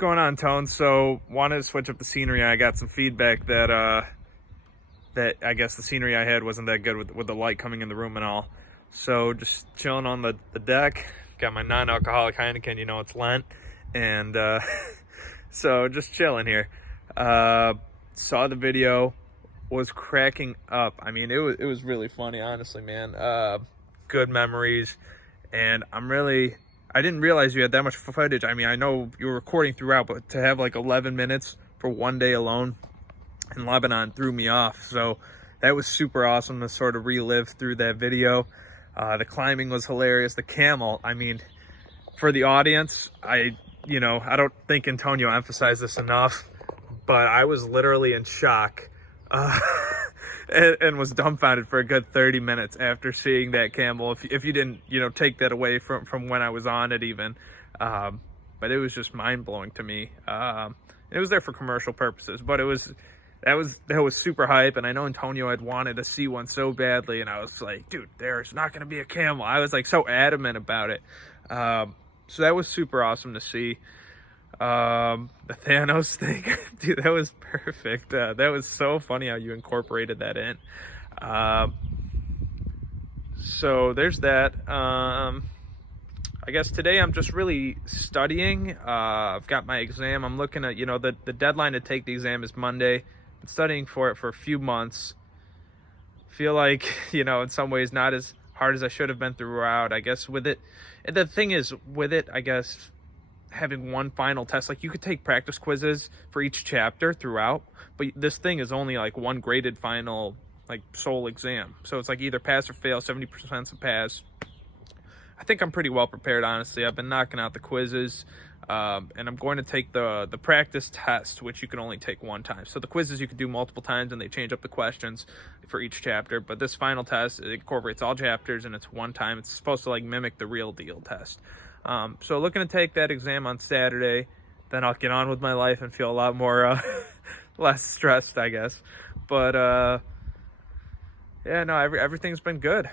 going on, Tone? So, wanted to switch up the scenery. I got some feedback that I guess the scenery I had wasn't that good with the light coming in the room and all. So, just chilling on the deck. Got my non-alcoholic Heineken. You know, it's Lent, and so just chilling here. Saw the video, was cracking up. I mean, it was really funny, honestly, man. Good memories, and I didn't realize you had that much footage. I mean, I know you were recording throughout, but to have like 11 minutes for one day alone in Lebanon threw me off. So that was super awesome to sort of relive through that video. The climbing was hilarious. The camel, I mean, for the audience, I don't think Antonio emphasized this enough, but I was literally in shock and was dumbfounded for a good 30 minutes after seeing that camel. If you didn't, take that away from when I was on it even. But it was just mind-blowing to me. It was there for commercial purposes, but that was super hype, and I know Antonio had wanted to see one so badly, and I was like, dude, there's not going to be a camel. I was like so adamant about it. So that was super awesome to see. The Thanos thing, dude, that was perfect. That was so funny how you incorporated that in. So there's that. I guess today I'm just really studying. I've got my exam. I'm looking at, the deadline to take the exam is Monday. Been studying for it for a few months. Feel like, in some ways not as hard as I should have been throughout. I guess with it, and the thing is with it, I guess having one final test, like you could take practice quizzes for each chapter throughout, but this thing is only like one graded final, like sole exam. So it's like either pass or fail, 70% of pass. I think I'm pretty well prepared, honestly. I've been knocking out the quizzes, and I'm going to take the practice test, which you can only take one time. So the quizzes you can do multiple times, and they change up the questions for each chapter. But this final test, it incorporates all chapters, and it's one time. It's supposed to like mimic the real deal test. So looking to take that exam on Saturday, then I'll get on with my life and feel a lot more less stressed, I guess. But yeah, no, everything's been good.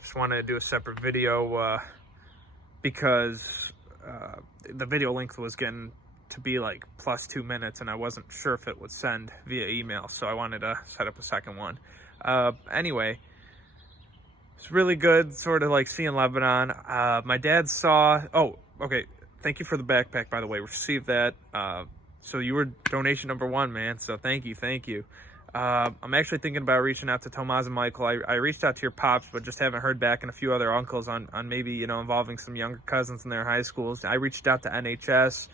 Just wanted to do a separate video because the video length was getting to be like plus 2 minutes, and I wasn't sure if it would send via email, so I wanted to set up a second one. Anyway, it's really good sort of like seeing Lebanon. My dad saw, okay, thank you for the backpack, by the way. Received that. So you were donation number 1, man, so thank you. I'm actually thinking about reaching out to Tomas and Michael. I reached out to your pops, but just haven't heard back, and a few other uncles on maybe, involving some younger cousins in their high schools. I reached out to NHS.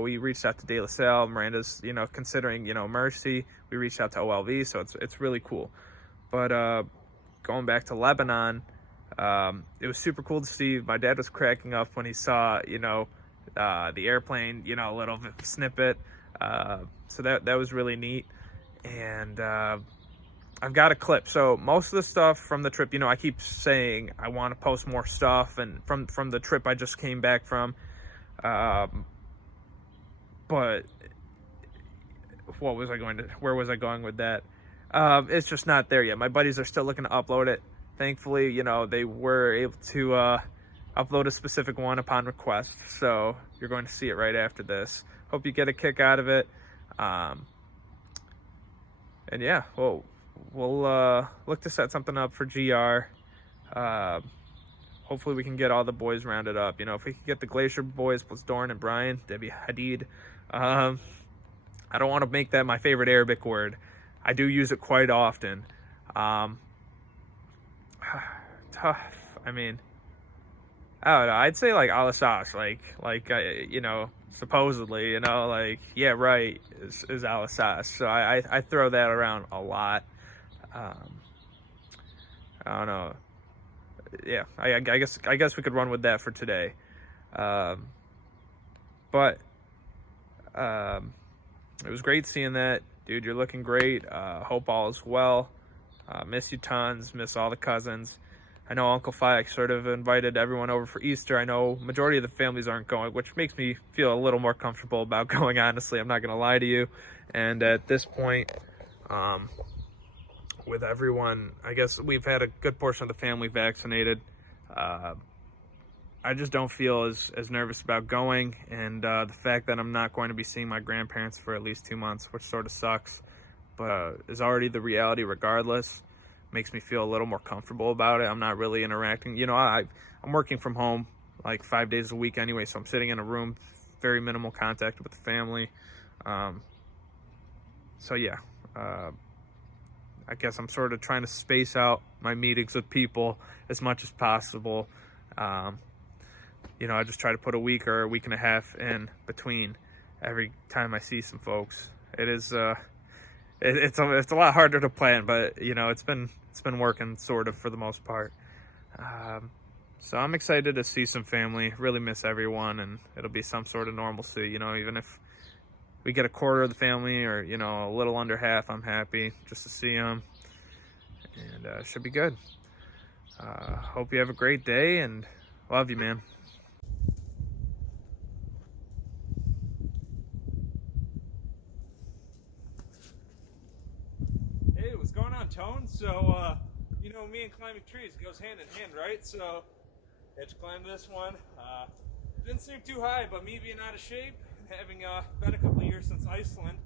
We reached out to De La Salle. Miranda's, considering, Mercy. We reached out to OLV, so it's really cool. But going back to Lebanon, it was super cool to see. My dad was cracking up when he saw, the airplane, a little snippet. So that was really neat. And I've got a clip. So most of the stuff from the trip, I keep saying I want to post more stuff, and from the trip I just came back from. But where was I going with that? It's just not there yet. My buddies are still looking to upload it. Thankfully, they were able to upload a specific one upon request. So you're going to see it right after this. Hope you get a kick out of it. And yeah, we'll look to set something up for GR. Hopefully we can get all the boys rounded up. If we could get the Glacier boys plus Dorn and Brian, that'd be Hadid. I don't want to make that my favorite Arabic word. I do use it quite often. Tough. I mean, I don't know. I'd say like Alasash, like supposedly, yeah, right, is Alasash. So I throw that around a lot. I don't know. Yeah, I guess we could run with that for today. But it was great seeing that. Dude, you're looking great. Hope all is well. Miss you tons. Miss all the cousins. I know Uncle Fike sort of invited everyone over for Easter. I know majority of the families aren't going, which makes me feel a little more comfortable about going, honestly. I'm not going to lie to you. And at this point, with everyone, I guess we've had a good portion of the family vaccinated. I just don't feel as nervous about going, and the fact that I'm not going to be seeing my grandparents for at least 2 months, which sort of sucks, but is already the reality regardless, makes me feel a little more comfortable about it. I'm not really interacting. You know, I'm working from home like 5 days a week anyway, so I'm sitting in a room, very minimal contact with the family. So yeah, I guess I'm sort of trying to space out my meetings with people as much as possible. You know, I just try to put a week or a week and a half in between every time I see some folks. It is it's a lot harder to plan, but you know, it's been working sort of for the most part. So I'm excited to see some family. Really miss everyone, and it'll be some sort of normalcy. You know, even if we get a quarter of the family, or you know, a little under half, I'm happy just to see them, and should be good. Hope you have a great day, and love you, man. Hey, what's going on, Tone? So, you know, me and climbing trees goes hand in hand, right? So, had to climb this one. Didn't seem too high, but me being out of shape, having been a couple of years since Iceland,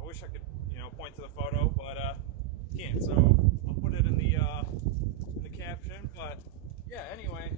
I wish I could, you know, point to the photo, but can't. So I'll put it in the caption. But yeah, anyway,